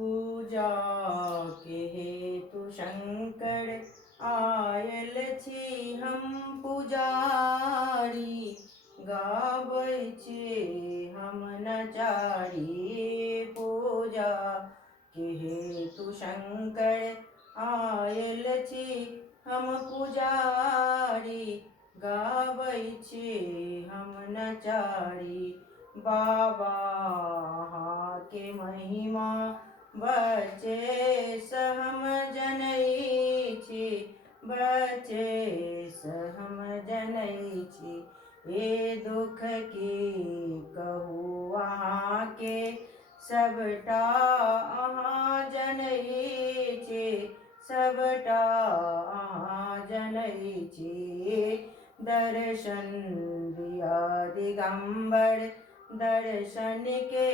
पूजा के हेतु शंकर आयल छी हम पुजारी। गाबै छी हम नचारी। पूजा के हेतु शंकर आयल छी हम पुजारी। गाबै छी हम नचारी। बाबा के महिमा बचेस हम जनै छी। बचेस हम जनै छी। ए दुख की कहू अहाँके सबटा अहाँ जनै छी। सबटा अहाँ जनै छी। दर्शन दिया दिगंबर दर्शन के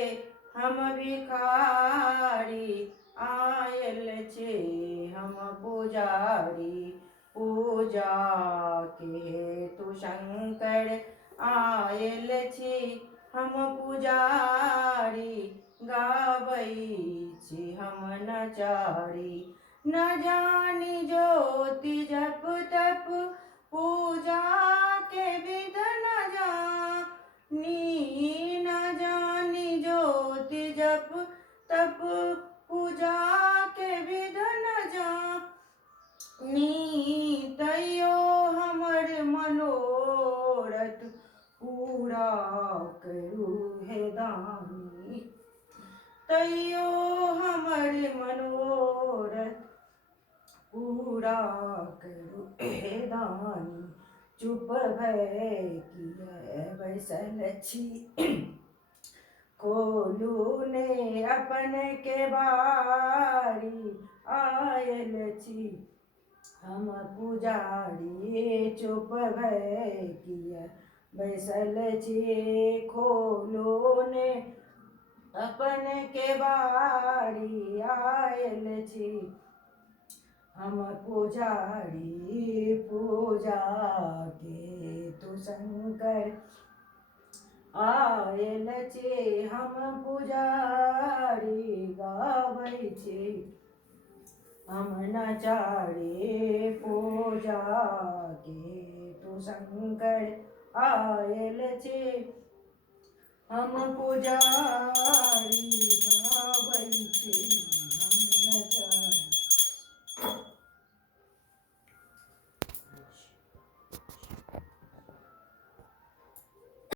हम भिखारी। आयल छे हम पुजारी। पूजा के हेतु शंकर आयल छी हम पुजारी। गाबै छी हम नचारी। न जानी ज्योति जप तप पूजा के विध न जानी। न जानी ज्योति जप तप पूजा के विध न जानी। तैयो हमर मनोरथ पूरा करू हे दानी। तैयो हमर मनोरथ पूरा करू हे दानी। चुप भय किया बैसल छी। खोलू ने अपन के बारी। आयल छी हम पुजारी। चुप भय किया बैसल छी। खोलू ने अपन के बारी। आयल छी हम पुजारी। पूजा के तू शंकर आयल छी हम पुजारी। गाबै छी हम नचारी। पूजा के तू शंकर आयल छी हम पुजारी।